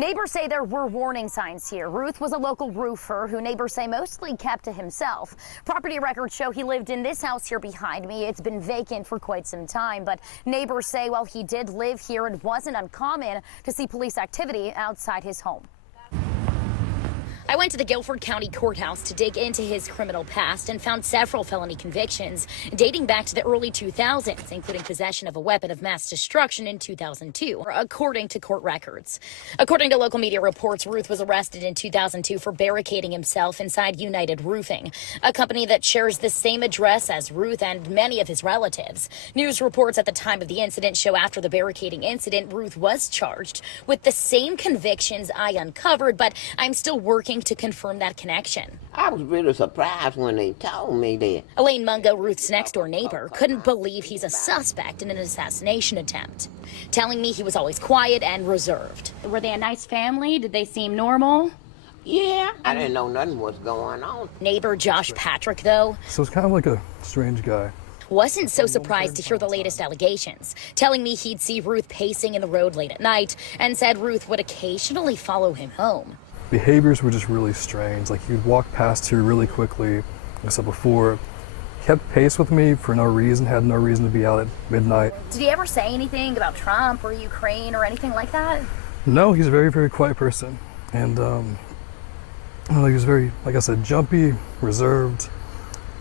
Neighbors say there were warning signs here. Routh was a local roofer who neighbors say mostly kept to himself. Property records show he lived in this house here behind me. It's been vacant for quite some time, but neighbors say while he did live here, it wasn't uncommon to see police activity outside his home. I went to the Guilford County Courthouse to dig into his criminal past and found several felony convictions dating back to the early 2000s, including possession of a weapon of mass destruction in 2002, according to court records. According to local media reports, Routh was arrested in 2002 for barricading himself inside United Roofing, a company that shares the same address as Routh and many of his relatives. News reports at the time of the incident show after the barricading incident, Routh was charged with the same convictions I uncovered, but I'm still working to confirm that connection. I was really surprised when they told me that. Elaine Mungo, Ruth's next-door neighbor, couldn't believe he's a suspect in an assassination attempt, telling me he was always quiet and reserved. Were they a nice family? Did they seem normal? Yeah, I didn't know nothing was going on. Neighbor Josh Patrick, though, so it's kind of like a strange guy. Wasn't so surprised to hear the latest allegations, telling me he'd see Routh pacing in the road late at night and said Routh would occasionally follow him home. Behaviors were just really strange. Like, he'd walk past here really quickly. Like I said before, he kept pace with me for no reason, had no reason to be out at midnight. Did he ever say anything about Trump or Ukraine or anything like that? No, he's a very, very quiet person. And he was very, like I said, jumpy, reserved,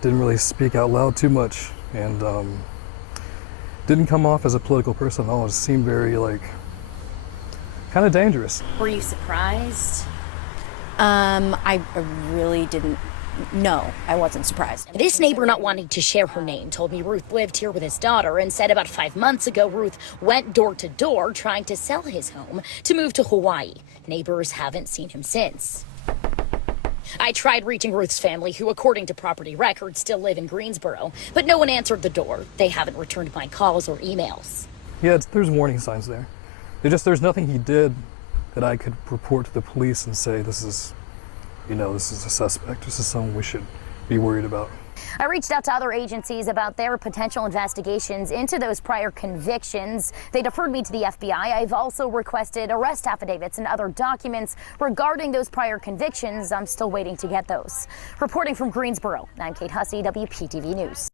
didn't really speak out loud too much, and didn't come off as a political person at all. It seemed very, like, kind of dangerous. Were you surprised? I really didn't. No, I wasn't surprised. This neighbor, not wanting to share her name, told me Routh lived here with his daughter and said about 5 months ago Routh went door to door trying to sell his home to move to Hawaii. Neighbors haven't seen him since. I tried reaching Routh's family, who, according to property records, still live in Greensboro, but no one answered the door. They haven't returned my calls or emails. Yeah, there's warning signs there. There's nothing he did that I could report to the police and say, this is a suspect. This is someone we should be worried about. I reached out to other agencies about their potential investigations into those prior convictions. They deferred me to the FBI. I've also requested arrest affidavits and other documents regarding those prior convictions. I'm still waiting to get those. Reporting from Greensboro, I'm Kate Hussey, WPTV News.